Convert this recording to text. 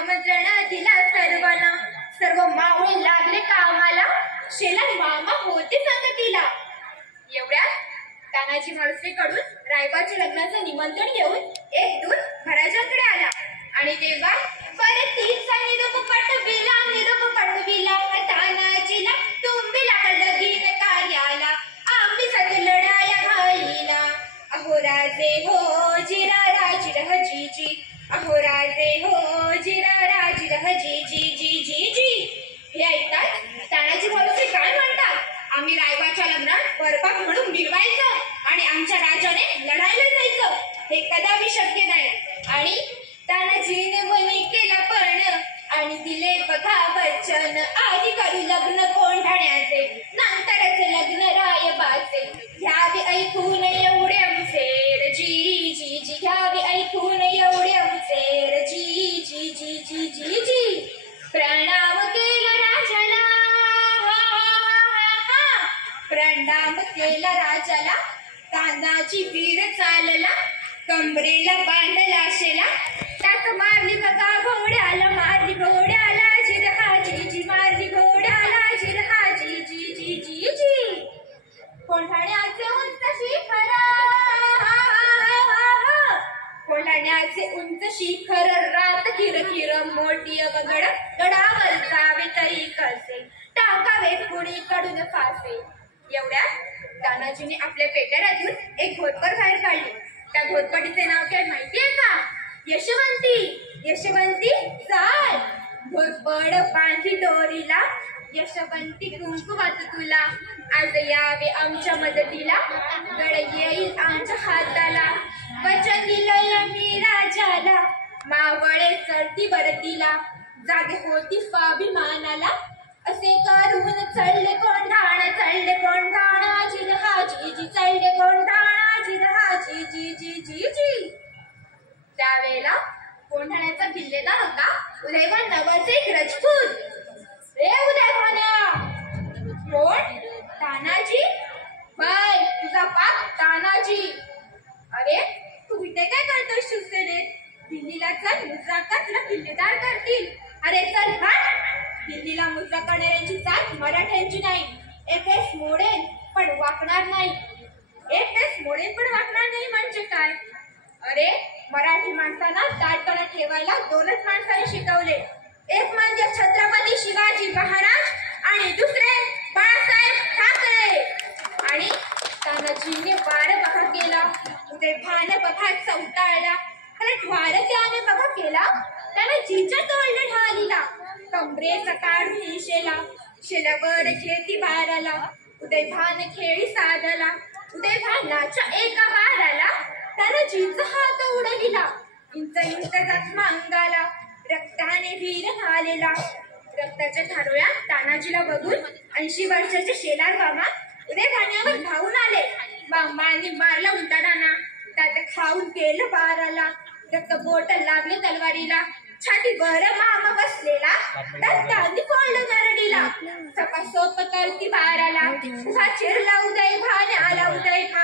आमंत्रण दिला सर्वांना, सर्व मावळे लागले कामाला, शेलार मामा होते संगतीला. एवढ्यात तानाजी मालुसरेकडून रायबाच्या लग्नाचं निमंत्रण घेऊन एक दूत महाराजांकडे आला आणि तेव्हा परतीचा निरोप पाठविला तानाजीला तुंबीला लगीन कार्याला आम्ही सत लढाया घाईला. अहो राजे हो जिरा राजी रहजी जी, अहो राजे हो जिरा राजी रहजी जी जी जी जी. हे ऐकतात तानाजी मालुसरे काय म्हणतात, आम्ही रायबाच्या लग्नात परपाक म्हणून मिरवायचं आणि आमच्या राजाने लढायला जायचं, हे कदापि शक्य नाही. आणि तानाजीने मनी केला पण आणि दिले बघा वचन, आधी करू लग्न कोंढाण्याचे नंतरच लग्न रायबाचे. घ्यावे ऐकून एवढे मुसेर जी जी जी, घ्यावे ऐकून एवढे मुसेर जी जी जी जी जी जी. प्रणाम केला राजाला, प्रणाम केला राजाला, तानाजी वीर चालला, कमरेला बांधला शेला, टाक मारली बघा घोड्याला, मारली घोड्याला जिरहाजी जी, मारली घोड्याला जिरहाजी जी जी जी जी. कोंढाण्याचे उंच शिखर, कोंढाण्याचे उंच शिखर, रात किर किर मोठी गड, गडावर जावे तरी कसे, टाकावे कुणीकडून फासे. एवढ्यात तानाजीने आपल्या पेटाऱ्यातून एक घोटपर बाहेर काढली. त्या घोटपटीचे नाव काय माहितीये का? यशवंती. यशवंती चाल. घोटपड बांधी दोरीला, यशवंती कुंकुवात तुला, आज यावे आमच्या मदतीला, गड येईल आमच्या हाताला, वचन दिलं मी राजाला, मावळे चढती बरतीला, जागे होती स्वाभिमानाला, असे करून चढले कोंढाणा, चढले कोंढाणा जिरहाजी जी, चढले कोंढाणा जिरहाजी जी जी जी जी. त्यावेळेला कोंढाण्याचा किल्लेदार होता उदयभान नावाचे एक राजपूत. रे उदयभान्या. कोण? तानाजी. बाय तुझा बाप तानाजी. अरे तू इथे काय करतोय शिवसेनेत? दिल्लीला चल, मुजरा तुला किल्लेदार करतील. अरे चल हट. दिल्लीला मुजरा करणाऱ्यांची जात मराठ्यांची नाही. एक वेळेस मोडेल पण वाकणार नाही. एक वेळेस मोडेल पण वाकणार नाही म्हणजे काय? अरे मराठी माणसांना ताटपणा ठेवायला दोनच माणसाने शिकवले, एक म्हणजे छत्रपती शिवाजी महाराज आणि दुसरे बाळासाहेब ठाकरे. आणि तानाजीने वार बघा केला, उदयभान बघा चौटाळला, अरे द्वारकाने बघा केला, त्याने जीच्या तोडले ढालीला, कमरेचा काढून शेला, शेलावर खेळती बाराला, उदयभान खेळी साधला, उदयभानाच्या एका वाराला त्यानं जीचा हात उडविला, इंच इंच जखमा अंगाला, रक्ताने वीर झालेला. रक्ताच्या धारोळ्यात तानाजीला बघून 80 वर्षाचे शेलार मामा उदयभान्यावर धावून आले. मामांनी मारला उंटाडाना, त्यात खाऊन केलं बाराला, रक्त बोट लागले तलवारीला, छाती वर मामा बसलेला, दत्तांनी फोडलं नरडीला, सपासोप करती बाराला, उभा चिरला उदयभान आला, उदयभान